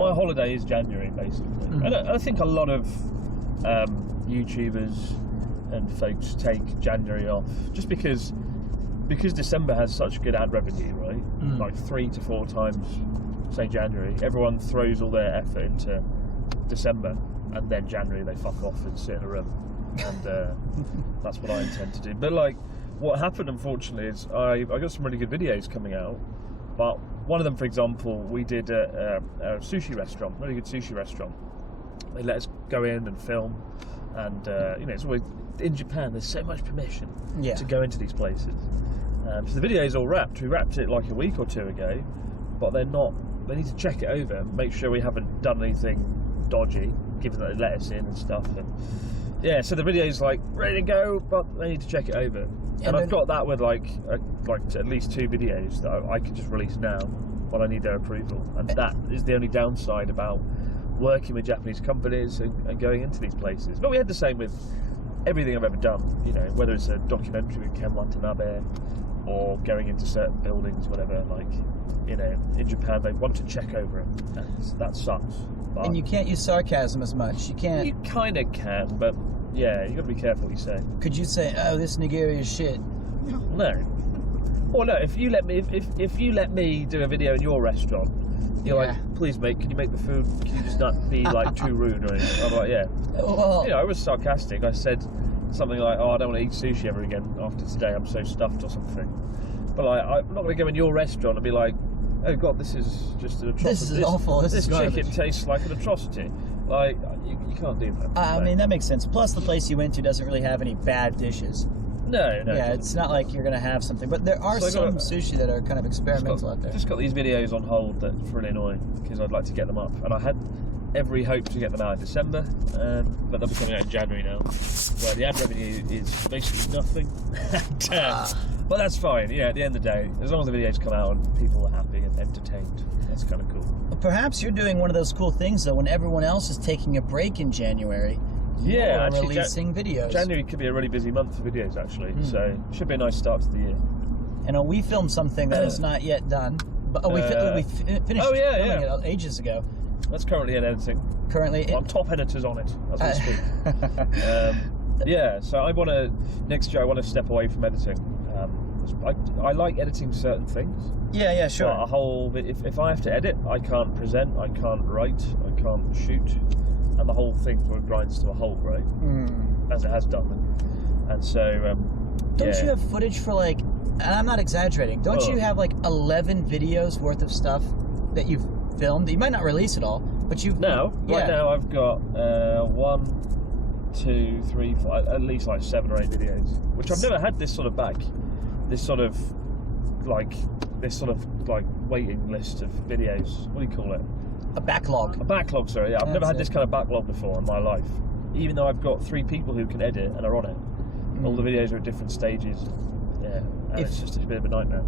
my holiday is January, basically. And I think a lot of YouTubers and folks take January off just because December has such good ad revenue, right? Like 3 to 4 times, say January. Everyone throws all their effort into December, and then January they fuck off and sit in a room, and that's what I intend to do. But like, what happened, unfortunately, is I got some really good videos coming out, but one of them, for example, we did a sushi restaurant, really good sushi restaurant. They let us go in and film, and you know, it's always in Japan. There's so much permission to go into these places. So the video's all wrapped. We wrapped it like a week or 2 ago, but they're not. They need to check it over, make sure we haven't done anything dodgy, given that they let us in and stuff. And yeah, so the video's like ready to go, but they need to check it over. And I've got that with like at least 2 videos that I can just release now, but I need their approval. And that is the only downside about working with Japanese companies and going into these places. But we had the same with everything I've ever done, you know, whether it's a documentary with Ken Watanabe or going into certain buildings, whatever. Like, you know, in Japan they want to check over it, and that sucks. But and you can't use sarcasm as much. You can't. You kind of can, but yeah, you got to be careful what you say. Could you say, "Oh, this nigiri is shit"? No. Or no, if you let me do a video in your restaurant, you're like, please mate, can you make the food? Can you just not be like too rude or anything? I'm like, yeah. Well, you know, I was sarcastic. I said something like, "Oh, I don't want to eat sushi ever again after today. I'm so stuffed," or something. But like, I'm not going to go in your restaurant and be like, "Oh God, this is just an atrocity. This is awful. This chicken tastes like an atrocity." Like, you can't do that. I mean, that makes sense. Plus, the place you went to doesn't really have any bad dishes. No. Yeah, it's not like you're going to have something. But there are some sushi that are kind of experimental out there. Just got these videos on hold that's really annoying because I'd like to get them up. And I had every hope to get them out in December, but they'll be coming out in January now, where the ad revenue is basically nothing. But that's fine. Yeah, at the end of the day, as long as the videos come out and people are happy and entertained, that's kind of cool. Well, perhaps you're doing one of those cool things, though, when everyone else is taking a break in January. Yeah, actually, releasing videos. January could be a really busy month for videos, actually. So it should be a nice start to the year. And we filmed something that is not yet done, but we finished filming it ages ago. That's currently in editing. I'm top editors on it as we speak. Yeah, so next year I want to step away from editing. I like editing certain things. Yeah, sure. But if I have to edit, I can't present, I can't write, I can't shoot, and the whole thing sort of grinds to a halt, right? As it has done. And so, don't you have footage for like? And I'm not exaggerating. Don't you have like 11 videos worth of stuff that you've filmed? You might not release it all, but you've right now I've got 1, 2, 3, 4, at least like 7 or 8 videos, which I've never had this sort of waiting list of videos. What do you call it? A backlog. A backlog, sorry. Yeah, I've never had this kind of backlog before in my life. Even though I've got 3 people who can edit and are on it. All the videos are at different stages. Yeah, and it's just a bit of a nightmare.